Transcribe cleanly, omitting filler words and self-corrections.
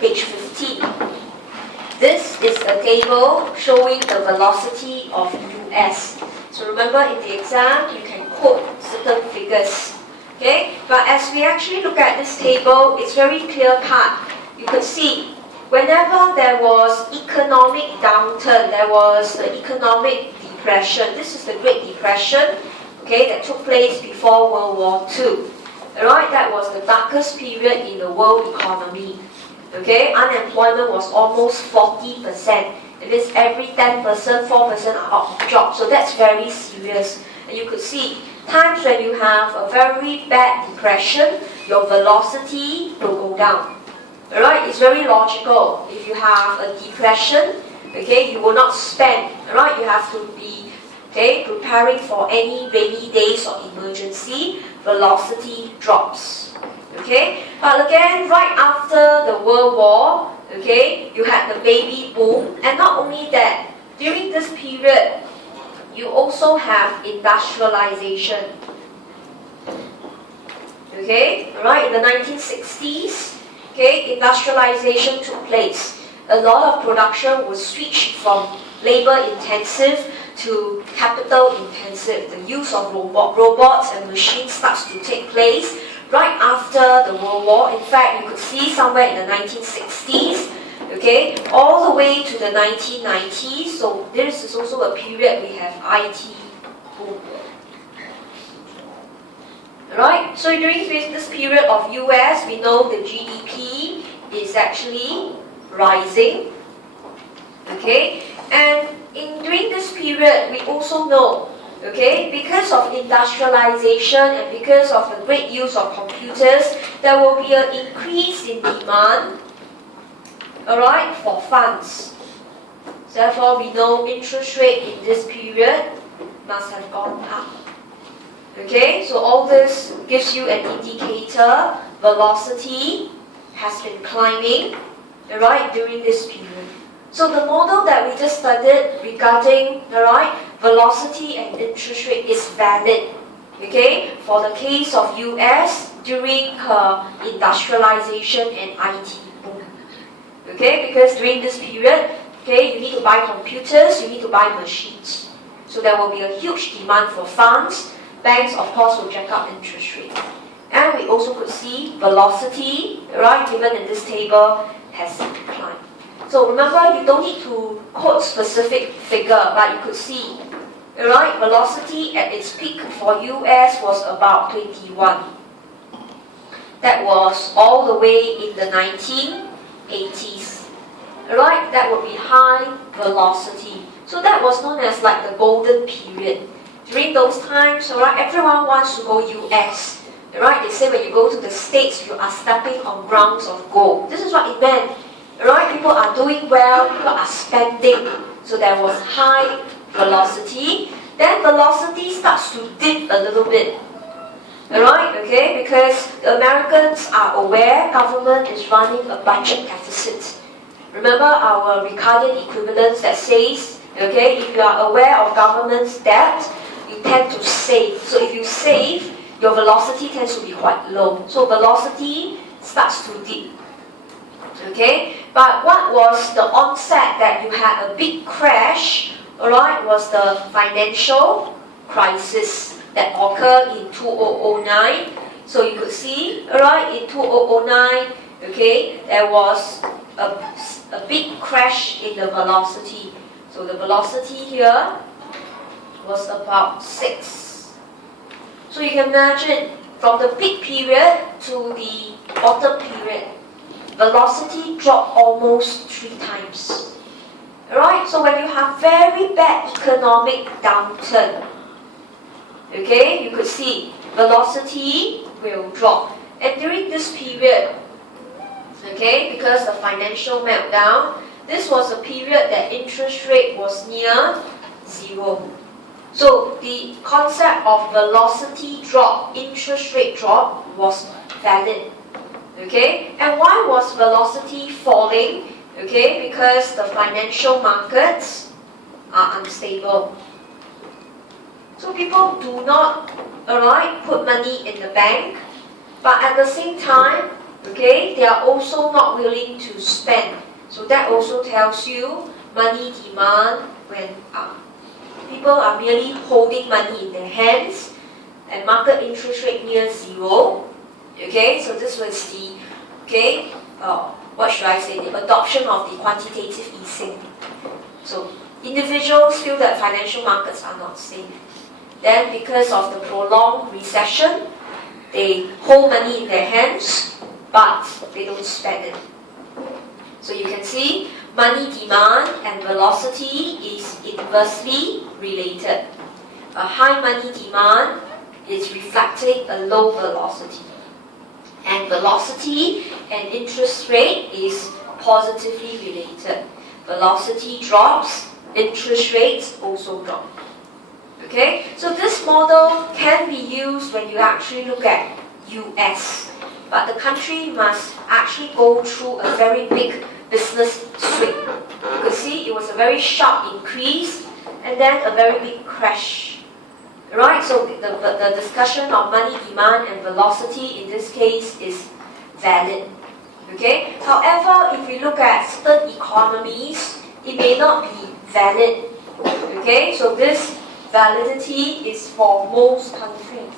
page 15. This is a table showing the velocity of US. So remember, in the exam, you can quote certain figures. Okay, but as we actually look at this table, it's very clear cut. You could see whenever there was economic downturn, there was the economic depression. This is the Great Depression, okay, that took place before World War II. Alright, that was the darkest period in the world economy. Okay, unemployment was almost 40%. It means every 10%, 4% are out of job. So that's very serious. And you could see times when you have a very bad depression, your velocity will go down. Alright, it's very logical. If you have a depression, okay, you will not spend. Alright, you have to be preparing for any rainy days or emergency. Velocity drops. Okay, but again, right after the World War, okay, you had the baby boom, and not only that, during this period, you also have industrialization. Okay, right in the 1960s, okay, industrialization took place. A lot of production was switched from labor-intensive to capital-intensive. The use of robots and machines starts to take place right after the World War. In fact, you could see somewhere in the 1960s, okay, all the way to the 1990s. So this is also a period we have IT boom. Alright, so during this period of US, we know the GDP is actually rising. Okay, and during this period, we also know, okay, because of industrialization and because of the great use of computers, there will be an increase in demand, alright, for funds. Therefore, we know interest rate in this period must have gone up. Okay, so all this gives you an indicator. Velocity has been climbing, alright, during this period. So the model that we just studied regarding, alright, velocity and interest rate is valid, okay, for the case of US during her industrialization and IT boom. Okay, because during this period, okay, you need to buy computers, you need to buy machines. So there will be a huge demand for funds. Banks, of course, will jack up interest rate. And we also could see velocity, right, given in this table, has climbed. So remember, you don't need to quote specific figure, but you could see, right, velocity at its peak for US was about 21. That was all the way in the 1980s. Right, that would be high velocity. So that was known as like the golden period. During those times, right, everyone wants to go US. Right, they say when you go to the States, you are stepping on grounds of gold. This is what it meant. Right, people are doing well, people are spending. So there was high velocity. Then velocity starts to dip a little bit. Alright, okay, because the Americans are aware government is running a budget deficit. Remember our Ricardian equivalence that says, okay, if you are aware of government's debt, you tend to save. So if you save, your velocity tends to be quite low. So velocity starts to dip. Okay, but what was the onset that you had a big crash, alright, was the financial crisis that occurred in 2009. So you could see, alright, in 2009, okay, there was a big crash in the velocity. So the velocity here was about 6. So you can imagine from the peak period to the bottom period, velocity dropped almost 3 times. Alright, so when you have very bad economic downturn, okay, you could see velocity will drop. And during this period, okay, because the financial meltdown, this was a period that interest rate was near 0. So the concept of velocity drop, interest rate drop was valid. Okay, and why was velocity falling? Okay, because the financial markets are unstable. So people do not, alright, put money in the bank, but at the same time, Okay, they are also not willing to spend. So that also tells you money demand went up. People are merely holding money in their hands and market interest rate near zero. Okay, so this was the, what should I say, the adoption of the quantitative easing. So individuals feel that financial markets are not safe. Then because of the prolonged recession, they hold money in their hands, but they don't spend it. So you can see money demand and velocity is inversely related. A high money demand is reflecting a low velocity. And velocity and interest rate is positively related. Velocity drops, interest rates also drop. Okay, so this model can be used when you actually look at US, but the country must actually go through a very big business swing. You could see it was a very sharp increase and then a very big crash. Right, so the discussion of money demand and velocity in this case is valid. Okay, however, if we look at certain economies, it may not be valid. Okay, so this validity is for most countries.